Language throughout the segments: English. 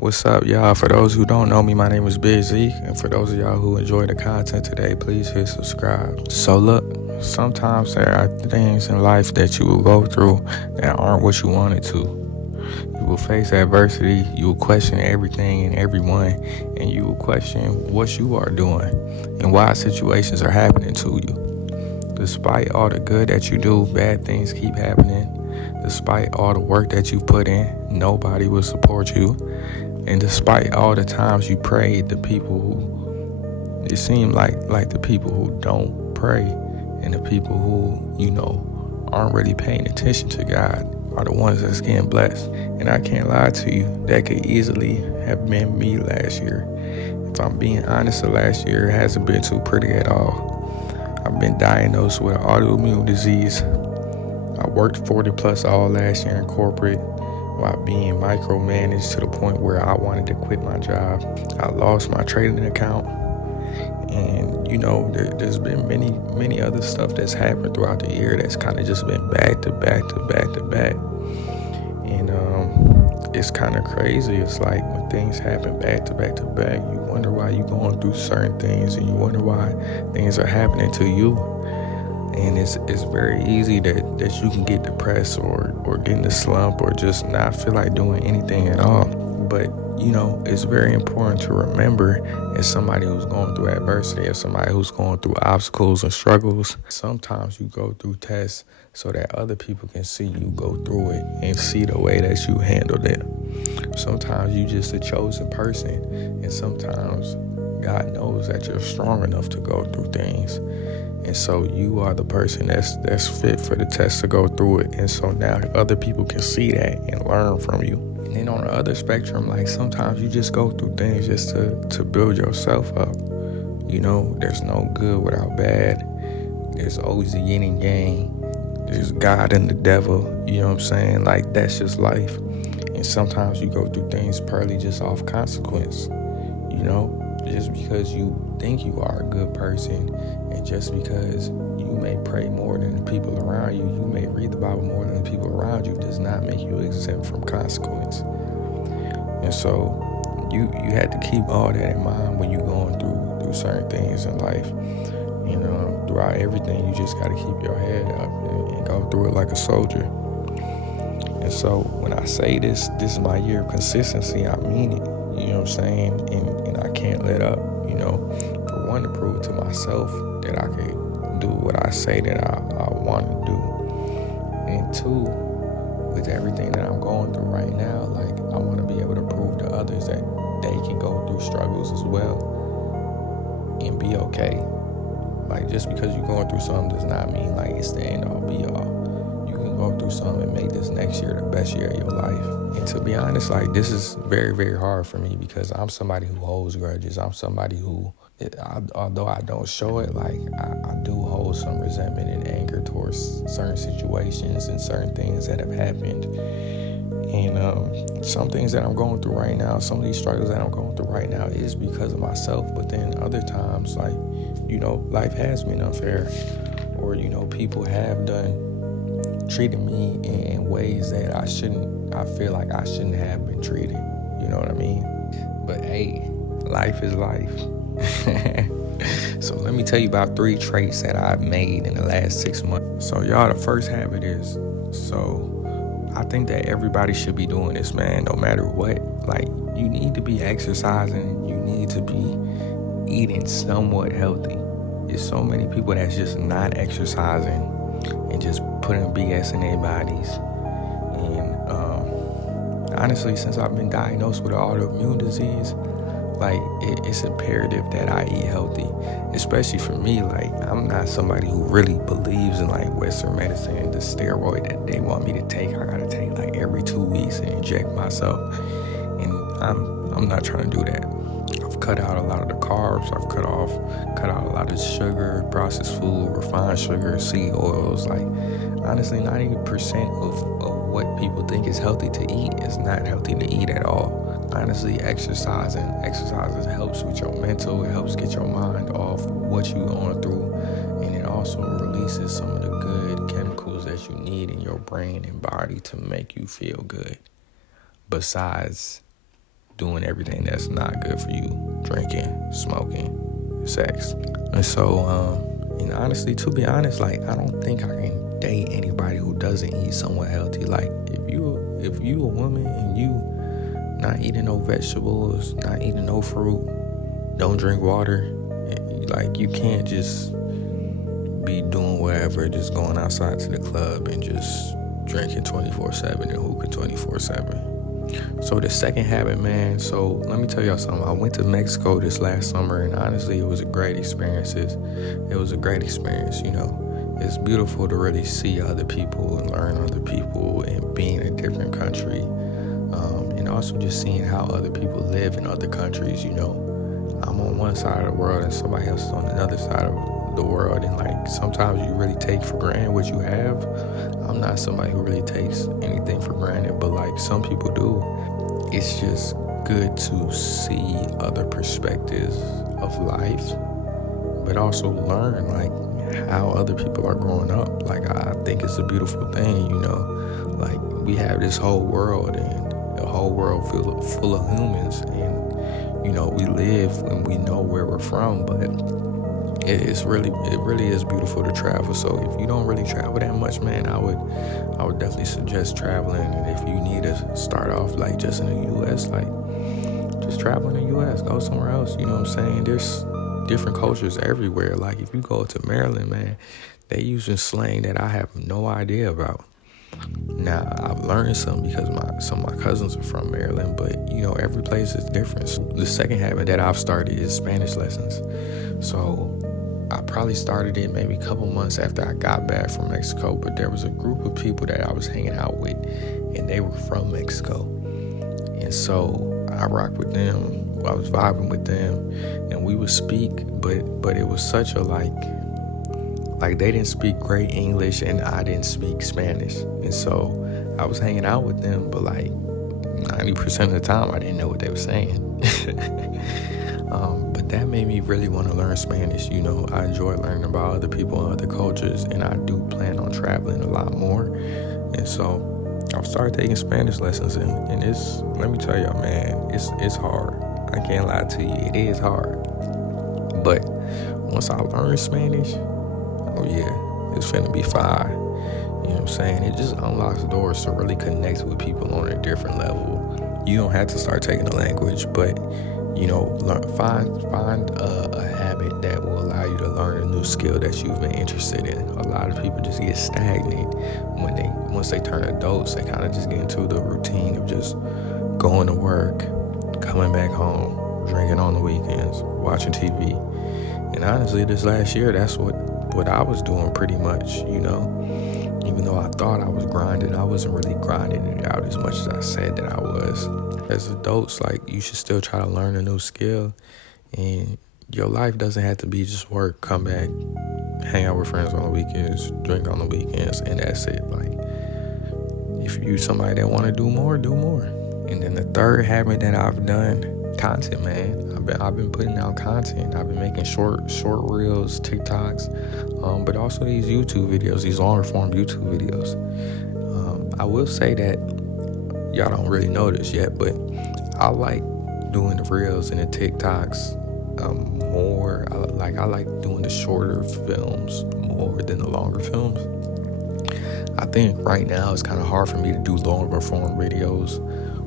What's up, y'all? For those who don't know me, my name is Big Zeke. And for those of y'all who enjoy the content today, please hit subscribe. So look, sometimes there are things in life that you will go through that aren't what you wanted to. You will face adversity, you will question everything and everyone, and you will question what you are doing and why situations are happening to you. Despite all the good that you do, bad things keep happening. Despite all the work that you put in, nobody will support you. And despite all the times you prayed, the people who, it seemed like the people who don't pray and the people who, aren't really paying attention to God are the ones that's getting blessed. And I can't lie to you, that could easily have been me last year. If I'm being honest, the last year hasn't been too pretty at all. I've been diagnosed with an autoimmune disease. I worked 40 plus all last year in corporate while being micromanaged to the point where I wanted to quit my job. I lost my trading account. And, there's been many other stuff that's happened throughout the year that's kind of just been back to back to back to back. And it's kind of crazy. It's like when things happen back to back to back, you wonder why you're going through certain things and you wonder why things are happening to you. And it's very easy that you can get depressed or get in the slump or just not feel like doing anything at all. But, it's very important to remember, as somebody who's going through adversity, as somebody who's going through obstacles and struggles, sometimes you go through tests so that other people can see you go through it and see the way that you handled it. Sometimes you just a chosen person, and sometimes God knows that you're strong enough to go through things. And so you are the person that's fit for the test to go through it. And so now other people can see that and learn from you. And then on the other spectrum, like sometimes you just go through things just to build yourself up. There's no good without bad. There's always a yin and yang. There's God and the devil. You know what I'm saying? Like, that's just life. And sometimes you go through things purely just off consequence. Just because you think you are a good person, and just because you may pray more than the people around you, you may read the Bible more than the people around you, does not make you exempt from consequence. And so you had to keep all that in mind when you're going through certain things in life. Throughout everything, you just got to keep your head up and go through it like a soldier. And so when I say this is my year of consistency, I mean it. You know what I'm saying? And I can't let up, for one, to prove to myself that I could do what I say that I want to do. And two, with everything that I'm going through right now, like, I want to be able to prove to others that they can go through struggles as well and be okay. Like, just because you're going through something does not mean like it's the end all be all. You can go through something and make this next year the best year of your life. And to be honest, like, this is very, very hard for me because I'm somebody who holds grudges. I'm somebody who, although I don't show it, like, I do hold some resentment and anger towards certain situations and certain things that have happened. And some things that I'm going through right now, some of these struggles that I'm going through right now is because of myself. But then other times, like, life has been unfair, or, people have treated me in ways that I feel like I shouldn't have been treated. You know what I mean? But hey, life is life. So let me tell you about 3 traits that I've made in the last 6 months. So y'all, the first habit is, I think that everybody should be doing this, man, no matter what. Like, you need to be exercising. You need to be eating somewhat healthy. There's so many people that's just not exercising and just putting BS in their bodies. And honestly, since I've been diagnosed with an autoimmune disease, like, it's imperative that I eat healthy, especially for me. Like, I'm not somebody who really believes in like Western medicine and the steroid that they want me to take. I gotta take like every 2 weeks and inject myself, and I'm not trying to do that. I've cut out a lot of the carbs. I've cut out a lot of sugar, processed food, refined sugar, seed oils. Like, honestly, 90% of what people think is healthy to eat is not healthy to eat at all. Honestly, exercising helps with your mental. It helps get your mind off what you're going through, and it also releases some of the good chemicals that you need in your brain and body to make you feel good. Besides doing everything that's not good for you, drinking, smoking, sex. And so, and honestly, to be honest, like, I don't think I can date anybody who doesn't eat somewhat healthy. Like, if you a woman and you not eating no vegetables, not eating no fruit, don't drink water, like, you can't just be doing whatever, just going outside to the club and just drinking 24/7 and hooping 24/7. So the second habit, man, so let me tell y'all something. I went to Mexico this last summer, and honestly, it was a great experience. It was a great experience, you know. It's beautiful to really see other people and learn other people and be in a different country. And also just seeing how other people live in other countries, you know. I'm on one side of the world and somebody else is on another side of the world, and like sometimes you really take for granted what you have. I'm not somebody who really takes anything for granted, but like some people do. It's just good to see other perspectives of life, but also learn like how other people are growing up. Like, I think it's a beautiful thing, you know. Like, we have this whole world, and the whole world full of humans, and you know, we live and we know where we're from, but it really is beautiful to travel. So if you don't really travel that much, man, I would definitely suggest traveling. And if you need to start off like just in the U.S., like just travel in the U.S., go somewhere else. You know what I'm saying? There's different cultures everywhere. Like if you go to Maryland, man, they using slang that I have no idea about. Now, I've learned some because some of my cousins are from Maryland, but you know, every place is different. So the second habit that I've started is Spanish lessons. So I probably started it maybe a couple months after I got back from Mexico, but there was a group of people that I was hanging out with, and they were from Mexico. And so I rocked with them. I was vibing with them, and we would speak, but it was such a like they didn't speak great English and I didn't speak Spanish. And so I was hanging out with them, but like 90% of the time I didn't know what they were saying. But that made me really want to learn Spanish. You know, I enjoy learning about other people and other cultures, and I do plan on traveling a lot more. And so I've started taking Spanish lessons, and it's, let me tell y'all, man, it's hard. I can't lie to you, it is hard. But once I learn Spanish, oh yeah, it's finna be fire. You know what I'm saying? It just unlocks doors to really connect with people on a different level. You don't have to start taking the language, but you know, find a habit that will allow you to learn a new skill that you've been interested in. A lot of people just get stagnant once they turn adults. They kind of just get into the routine of just going to work, coming back home, drinking on the weekends, watching TV. And honestly, this last year, that's what I was doing pretty much, you know. Even though I thought I was grinding, I wasn't really grinding it out as much as I said that I was. As adults, like, you should still try to learn a new skill, and your life doesn't have to be just work, come back, hang out with friends on the weekends, drink on the weekends, and that's it. Like, if you somebody that want to do more, do more. And then the third habit that I've done, content, man. I've been putting out content. I've been making short reels, TikToks, but also these YouTube videos, these longer form YouTube videos. I will say that y'all don't really know this yet, but I like doing the reels and the TikToks more. I like doing the shorter films more than the longer films. I think right now it's kind of hard for me to do longer form videos.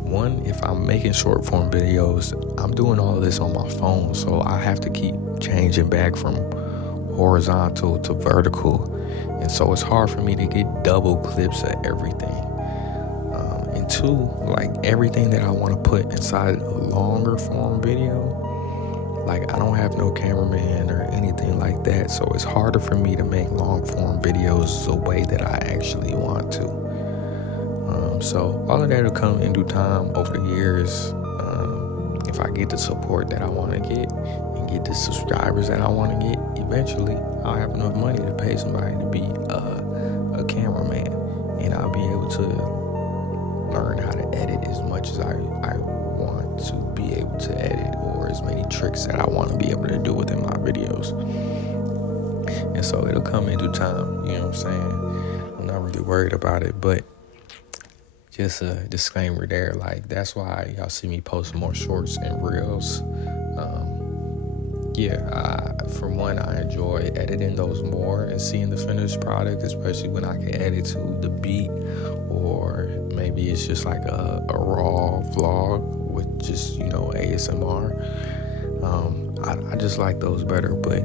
One, if I'm making short form videos, I'm doing all of this on my phone, so I have to keep changing back from horizontal to vertical, and so it's hard for me to get double clips of everything. And two, like everything that I want to put inside a longer form video, like I don't have no cameraman or anything like that, so it's harder for me to make long form videos the way that I actually want to. So all of that will come in due time over the years. If I get the support that I want to get and get the subscribers that I want to get, eventually I'll have enough money to pay somebody to be a cameraman, and I'll be able to learn how to edit as much as I want to be able to edit, or as many tricks that I want to be able to do within my videos. And so it'll come in due time, you know what I'm saying? I'm not really worried about it, but just a disclaimer there. Like, that's why y'all see me post more shorts and reels. For one, I enjoy editing those more and seeing the finished product, especially when I can edit to the beat, or maybe it's just like a raw vlog with just, ASMR. I just like those better, but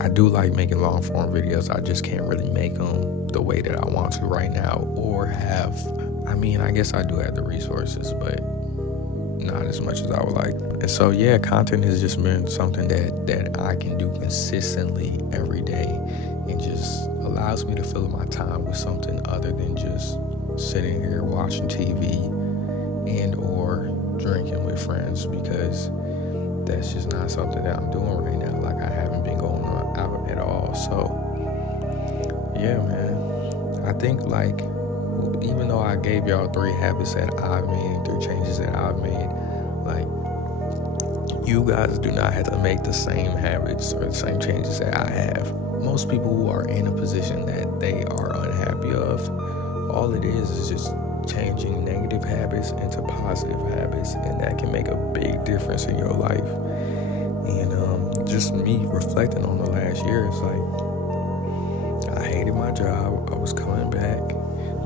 I do like making long form videos. I just can't really make them the way that I want to right now, or I guess I do have the resources, but not as much as I would like. And so content has just been something that I can do consistently every day, and just allows me to fill my time with something other than just sitting here watching TV and or drinking with friends, because that's just not something that I'm doing right now. Like, I haven't been going out at all. So man, I think, like, even though I gave y'all 3 habits that I've made, 3 changes that I've made, like, you guys do not have to make the same habits or the same changes that I have. Most people who are in a position that they are unhappy of, all it is just changing negative habits into positive habits, and that can make a big difference in your life. And just me reflecting on the last year, it's like, I hated my job. I was coming back.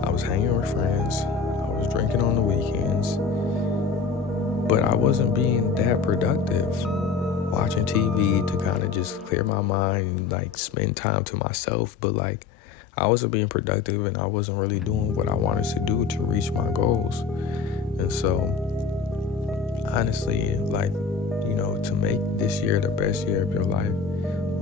I was hanging with friends. I was drinking on the weekends. But I wasn't being that productive. Watching TV to kind of just clear my mind and, like, spend time to myself. But, like, I wasn't being productive, and I wasn't really doing what I wanted to do to reach my goals. And so, honestly, like, to make this year the best year of your life,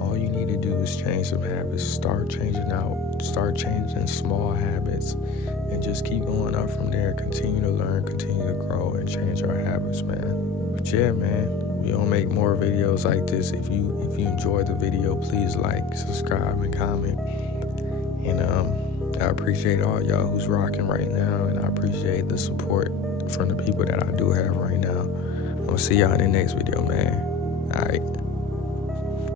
all you need to do is change some habits. Start changing small habits, and just keep going up from there. Continue to learn, continue to grow, and change our habits, man. But man, we gonna make more videos like this. If you enjoyed the video, please like, subscribe, and comment. And I appreciate all y'all who's rocking right now, and I appreciate the support from the people that I do have right now. I'm gonna see y'all in the next video, man. All right.